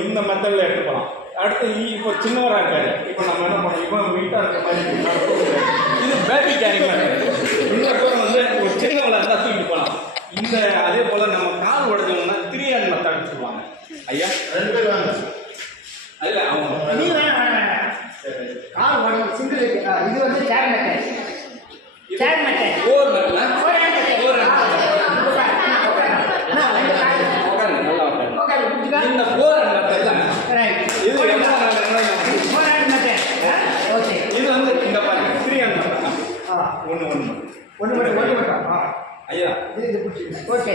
இந்த மெத்தடில் எடுத்து போகலாம். அடுத்து இப்போ சின்னவராக இருக்காரு, இப்போ நம்ம என்ன பண்ணோம், இப்போ வீட்டாக இருக்கிற மாதிரி இது பேபி கேரிங் மெத்தட். இந்த பேர் வந்து ஒரு சின்னவளை இருந்தால் தூக்கிட்டு போகலாம். இந்த அதே போல் நம்ம கால் உடைஞ்சோம்னா 3 மெத்தட் சொல்லுவாங்க. ஐயா 2 பேர் வாங்க. அதில் அவங்க கால் உடைஞ்சு சிங்கிள் இது வந்து சேர் மெத்தட். சேர் மெத்தட் ஓர் மெத்தட் இந்த போர் இது இது வந்து இந்த பாருங்க 3 ஐயா ஓகே.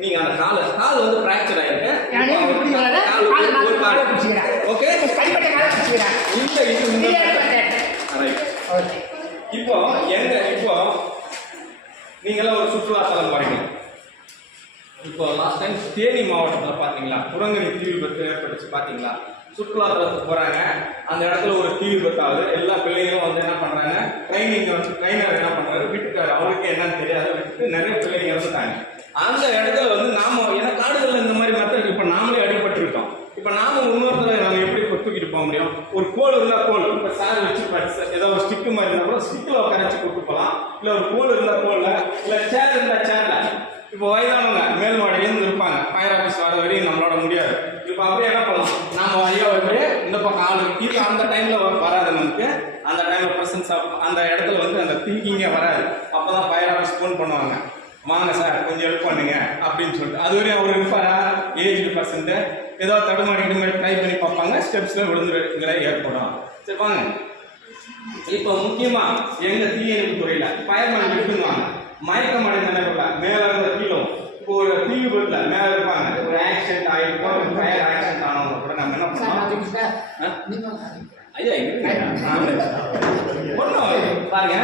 நீங்க அந்த கால் வந்து பிராக்சர் ஆயிருக்கு. ஓகே இப்போ இப்போ நீங்களாம் ஒரு சுற்றுலாத்தலம் பாருங்க. இப்போ லாஸ்ட் டைம் தேனி மாவட்டத்தில் பார்த்தீங்களா, குரங்கணி தீ விபத்து ஏற்பட்டுச்சு பார்த்தீங்களா. சுற்றுலாத்தலத்துக்கு போகிறாங்க, அந்த இடத்துல ஒரு தீ விபத்து ஆகுது. எல்லா பிள்ளைங்களும் வந்து என்ன பண்ணுறாங்க, ட்ரைனர் என்ன பண்ணுறாரு, விட்டுட்டாரு. அவருக்கு என்னன்னு தெரியாது, விட்டுட்டு நிறைய பிள்ளைங்க இறந்துட்டாங்க. அந்த இடத்துல வந்து நாம ஏன்னா காடுகளில் இந்த மாதிரி மெத்தட் இப்போ நாமளே அடிபட்டுருக்கோம். இப்போ நாம இன்னொருத்தர் நம்ம எப்படி தூக்கிட்டு போக முடியும்? ஒரு கோல் இருந்தால் கோல், இப்போ சார் வச்சு ஏதோ ஒரு ஸ்டிக்கு மாதிரி இருந்தால் கூட ஸ்டிக்கில் கரைச்சி கூப்பிட்டு போகலாம். இல்லை ஒரு கோல் இருந்தால் கோலில், இல்லை சேர் இருந்தால் சேரில். இப்போ வயதானவங்க மேல் மாடியிலேருந்து இருப்பாங்க, ஃபயர் ஆஃபீஸ் வர வரையும் நம்மளோட முடியாது. இப்போ அப்படியே என்ன பண்ணலாம், நம்ம ஐயா அப்படியே இந்த பக்கம் ஆளு இது அந்த டைமில் வராது நமக்கு. அந்த டைமில் ப்ரெசன்ஸ் அந்த இடத்துல வந்து அந்த திங்கிங்கே வராது. அப்போ தான் ஃபயர் ஆஃபீஸ் ஃபோன் பண்ணுவாங்க, வாங்க சார் கொஞ்சம் ஹெல்ப் பண்ணுங்க அப்படின்னு சொல்லிட்டு. அது வரையும் அவர் இருப்பாரா, ஏஜ்டு பர்சன்ட்டு ஏதோ தடுமாறிட்டு ட்ரை பண்ணி பார்ப்பாங்க, ஸ்டெப்ஸில் விழுந்துங்களை ஏற்படும். சரி வாங்க. இப்போ முக்கியமாக எங்கள் தீயணைப்பு துறையில் ஃபயர்மேன் இருக்குவாங்க, மயக்கம் அடைந்த நிலையில் மேலே இருந்த கீழே இப்போ ஒரு தீ விபத்தில் மேலே இருப்பாங்க. ஒரு ஆக்சிடென்ட் ஆகிட்டு ஒரு ஃபயர் ஆக்சிடென்ட் ஆனவங்க கூட நம்ம என்ன பண்ணலாம், ஐயா ஒன்றும் பாருங்க,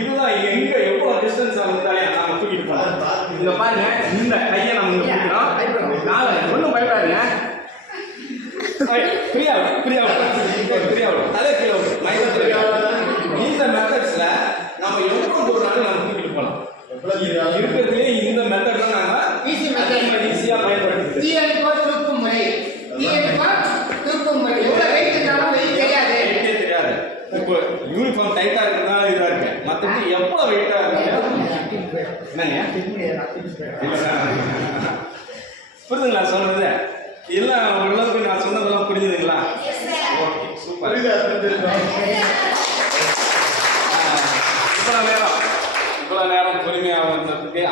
இதுதான் எங்க எவ்வளோ டிஸ்டன்ஸ் இருந்தாலே நாம தூக்கிட்டு போகலாம். இந்த பாருங்க, இந்த கையை நம்ம தூக்கிறோம், காலை ஒன்றும் பயப்படாதுங்க, ஃப்ரீயா அதே கீழே மயக்கத்தில். இந்த மெத்தட்ஸ்ல நம்ம எவ்வளோ தூரம் நம்ம தூக்கிட்டு போகலாம். இருக்கிறதுலே இந்த மெத்தட் தான் நாம ஈஸியா பயன்படுத்தி தெரியாது. இப்போ யூனிஃபார்ம் டைட்டா இருக்கிறதுனால இதா இருக்கு, மற்றபடி எவ்வளவு வெயிட்டா இருக்கு என்னங்க புரியுதுங்களா சொல்றது? எல்லாம் ஓரளவுக்கு நான் சொன்னதெல்லாம் புரிஞ்சுதுங்களா? Okay super. இவ்வளவு நேரம் பொறுமையாக வந்ததுக்கு